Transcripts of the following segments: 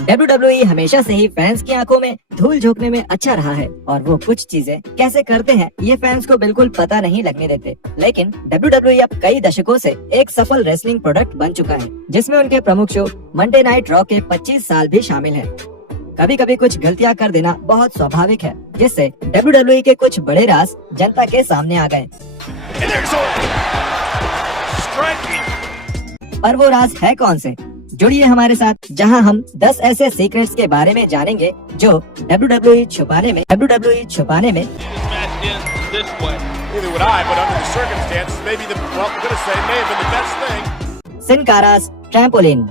WWE हमेशा से ही fans की आंखों में धूल झोंकने में अच्छा रहा है और वो कुछ चीजें कैसे करते हैं ये फैंस को बिल्कुल पता नहीं लगने देते। लेकिन WWE अब कई दशकों से एक सफल रेसलिंग प्रोडक्ट बन चुका है, जिसमें उनके प्रमुख शो मंडे नाइट रॉ के 25 साल भी शामिल हैं। कभी कभी कुछ गलतियां कर देना बहुत स्वाभाविक है, जिससे WWE के कुछ बड़े राज जनता के सामने आ गए। पर वो राज है कौन से? जुड़िए हमारे साथ, जहां हम 10 ऐसे सीक्रेट्स के बारे में जानेंगे जो WWE छुपाने में सिन कारा's ट्रैम्पोलिन।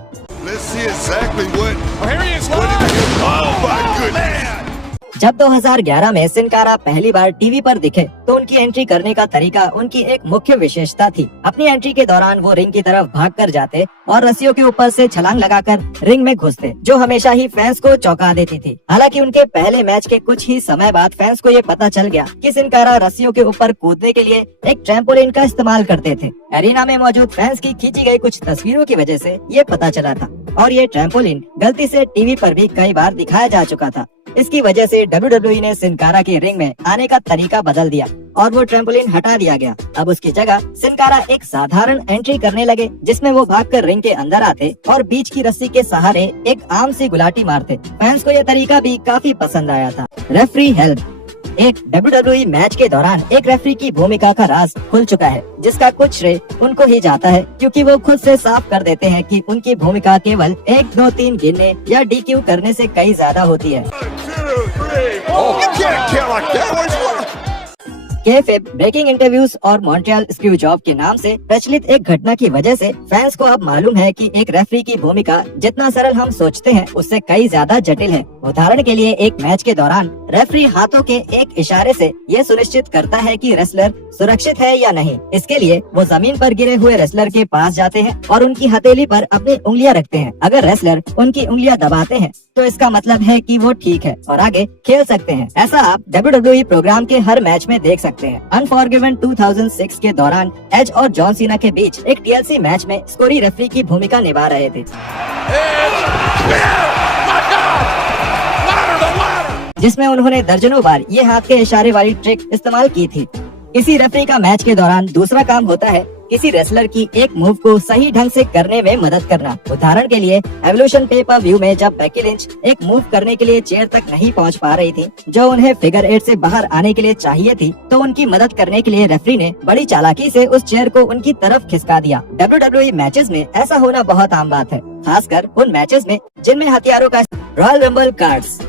जब 2011 में सिन कारा पहली बार टीवी पर दिखे तो उनकी एंट्री करने का तरीका उनकी एक मुख्य विशेषता थी। अपनी एंट्री के दौरान वो रिंग की तरफ भागकर जाते और रस्सियों के ऊपर से छलांग लगाकर रिंग में घुसते, जो हमेशा ही फैंस को चौंका देती थी। हालांकि उनके पहले मैच के कुछ ही समय बाद फैंस को ये पता चल गया कि सिन कारा रस्सियों के ऊपर कूदने के लिए एक ट्रैम्पोलिन का इस्तेमाल करते थे। एरिना में मौजूद फैंस की खींची गई कुछ तस्वीरों की वजह से ये पता चला था और ये ट्रैम्पोलिन गलती से टीवी पर भी कई बार दिखाया जा चुका था। इसकी वजह से WWE ने सिन कारा के रिंग में आने का तरीका बदल दिया और वो ट्रैम्पोलिन हटा दिया गया। अब उसकी जगह सिन कारा एक साधारण एंट्री करने लगे, जिसमें वो भागकर रिंग के अंदर आते और बीच की रस्सी के सहारे एक आम सी गुलाटी मारते। फैंस को यह तरीका भी काफी पसंद आया था। Referee help. एक WWE मैच के दौरान एक रेफरी की भूमिका का राज खुल चुका है, जिसका कुछ श्रेय उनको ही जाता है, क्योंकि वो खुद से साफ कर देते हैं कि उनकी भूमिका केवल 1, 2, 3 गिनने या DQ करने से कई ज्यादा होती है। केएफएफ ब्रेकिंग इंटरव्यूज और मॉन्ट्रियल स्क्रू जॉब के नाम से प्रचलित एक घटना की वजह से फैंस को अब मालूम है कि एक रेफरी की भूमिका जितना सरल हम सोचते हैं उससे कई ज्यादा जटिल है। उदाहरण के लिए, एक मैच के दौरान रेफरी हाथों के एक इशारे से ये सुनिश्चित करता है कि रेसलर सुरक्षित है या नहीं। इसके लिए वो जमीन पर गिरे हुए रेसलर के पास जाते हैं और उनकी हथेली पर अपनी उंगलियां रखते हैं। अगर रेसलर उनकी उंगलियां दबाते हैं तो इसका मतलब है कि वो ठीक है और आगे खेल सकते हैं। ऐसा आप WWE प्रोग्राम के हर मैच में देख सकते हैं। अनफॉरगिवन 2006 के दौरान एज और जॉन सीना के बीच एक TLC मैच में स्कोरी रेफरी की भूमिका निभा रहे थे, जिसमें उन्होंने दर्जनों बार ये हाथ के इशारे वाली ट्रिक इस्तेमाल की थी। किसी रेफरी का मैच के दौरान दूसरा काम होता है किसी रेसलर की एक मूव को सही ढंग से करने में मदद करना। उदाहरण के लिए, एवोल्यूशन पे-पर-व्यू में जब बेकी लिंच एक मूव करने के लिए चेयर तक नहीं पहुंच पा रही थी जो उन्हें फिगर 8 से बाहर आने के लिए चाहिए थी, तो उनकी मदद करने के लिए रेफरी ने बड़ी चालाकी से उस चेयर को उनकी तरफ खिसका दिया। WWE मैचेस में ऐसा होना बहुत आम बात है, खासकर उन मैचेस में जिनमें हथियारों का। Royal rumble cards.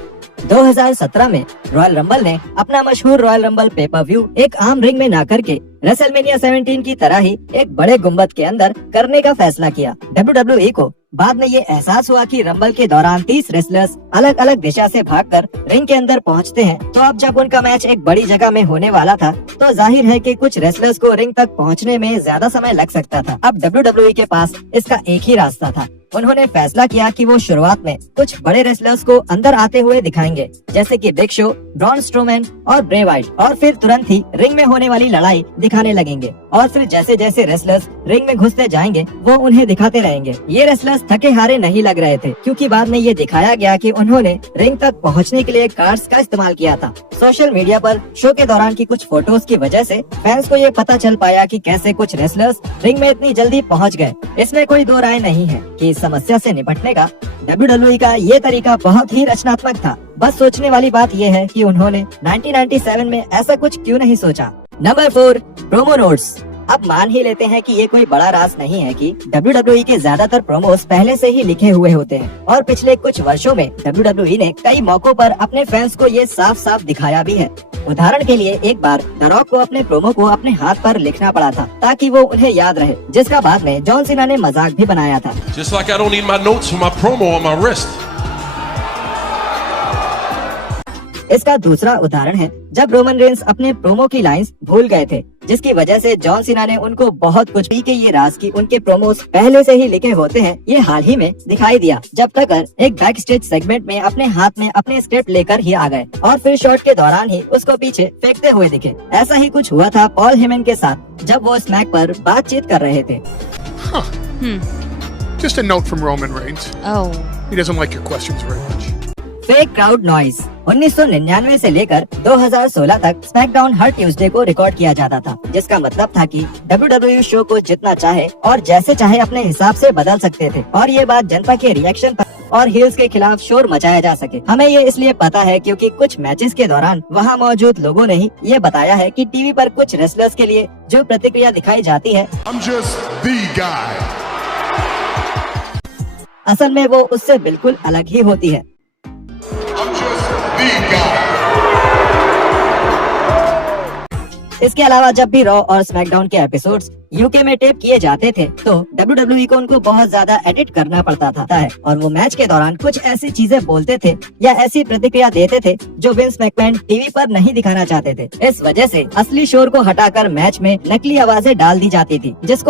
2017 में रॉयल रंबल ने अपना मशहूर रॉयल रंबल पे-पर-व्यू एक आम रिंग में ना करके रेसलमेनिया 17 की तरह ही एक बड़े गुम्बद के अंदर करने का फैसला किया। WWE को बाद में ये एहसास हुआ कि रंबल के दौरान 30 रेसलर्स अलग अलग दिशा से भागकर रिंग के अंदर पहुंचते हैं, तो अब जब उनका मैच एक बड़ी जगह में होने वाला था तो जाहिर है कि कुछ रेसलर्स को रिंग तक पहुंचने में ज्यादा समय लग सकता था। अब WWE के पास इसका एक ही रास्ता था। उन्होंने फैसला किया कि वो शुरुआत में कुछ बड़े रेसलर्स को अंदर आते हुए दिखाएंगे, जैसे कि बिग शो, ब्रॉन स्ट्रोमैन और ब्रे वाइट, और फिर तुरंत ही रिंग में होने वाली लड़ाई दिखाने लगेंगे। और फिर जैसे जैसे रेसलर्स रिंग में घुसते जाएंगे वो उन्हें दिखाते रहेंगे। ये रेसलर्स थके हारे नहीं लग रहे थे, क्योंकि बाद में ये दिखाया गया कि उन्होंने रिंग तक पहुंचने के लिए कार्ड्स का इस्तेमाल किया था। सोशल मीडिया पर शो के दौरान की कुछ फोटोज की वजह से फैंस को ये पता चल पाया कि कैसे कुछ रेसलर्स रिंग में इतनी जल्दी पहुंच गए। इसमें कोई दो राय नहीं है कि इस समस्या से निपटने का WWE का ये तरीका बहुत ही रचनात्मक था। बस सोचने वाली बात ये है कि उन्होंने 1997 में ऐसा कुछ क्यों नहीं सोचा। Number 4, promo notes. अब मान ही लेते हैं कि ये कोई बड़ा राज नहीं है कि WWE के ज्यादातर प्रोमोस पहले से ही लिखे हुए होते हैं, और पिछले कुछ वर्षों में WWE ने कई मौकों पर अपने फैंस को ये साफ साफ दिखाया भी है। उदाहरण के लिए, एक बार द रॉक को अपने प्रोमो को अपने हाथ पर लिखना पड़ा था ताकि वो उन्हें याद रहे, जिसका बाद में जॉन सीना ने मजाक भी बनाया था। Just like I don't need my notes for my promo on my wrist. इसका दूसरा उदाहरण है जब रोमन रेंस अपने प्रोमो की लाइंस भूल गए थे, जिसकी वजह से जॉन सीना ने उनको बहुत कुछ भी के ये राज की उनके प्रोमोस पहले से ही लिखे होते हैं ये हाल ही में दिखाई दिया, जब टकर एक बैक स्टेज सेगमेंट में अपने हाथ में अपने स्क्रिप्ट लेकर ही आ गए और फिर शॉट के दौरान ही उसको पीछे फेंकते हुए दिखे। ऐसा ही कुछ हुआ था पॉल हेमन के साथ जब वो स्मैक पर बातचीत कर रहे थे। Just a note from Roman Reigns. Oh. He doesn't like your questions very much. Fake crowd noise 1999 से लेकर 2016 तक स्मैकडाउन हर ट्यूसडे को रिकॉर्ड किया जाता था, जिसका मतलब था कि WWE शो को जितना चाहे और जैसे चाहे अपने हिसाब से बदल सकते थे और ये बात जनता के रिएक्शन पर और हील्स के खिलाफ शोर मचाया जा सके। हमें ये इसलिए पता है क्योंकि कुछ मैचेस के दौरान वहाँ मौजूद लोगों ने ही ये बताया है कि टीवी पर कुछ रेसलर्स के लिए जो प्रतिक्रिया दिखाई जाती है I'm just the guy. असल में वो उससे बिल्कुल अलग ही होती है। I'm just the guy. इसके अलावा जब भी रॉ और स्मैकडाउन के एपिसोड्स यूके में टेप किए जाते थे तो WWE को उनको बहुत ज्यादा एडिट करना पड़ता था और वो मैच के दौरान कुछ ऐसी चीजें बोलते थे या ऐसी प्रतिक्रिया देते थे जो विंस मैकमैन टीवी पर नहीं दिखाना चाहते थे। इस वजह से असली शोर को हटाकर मैच में नकली आवाजें डाल दी जाती थी, जिसको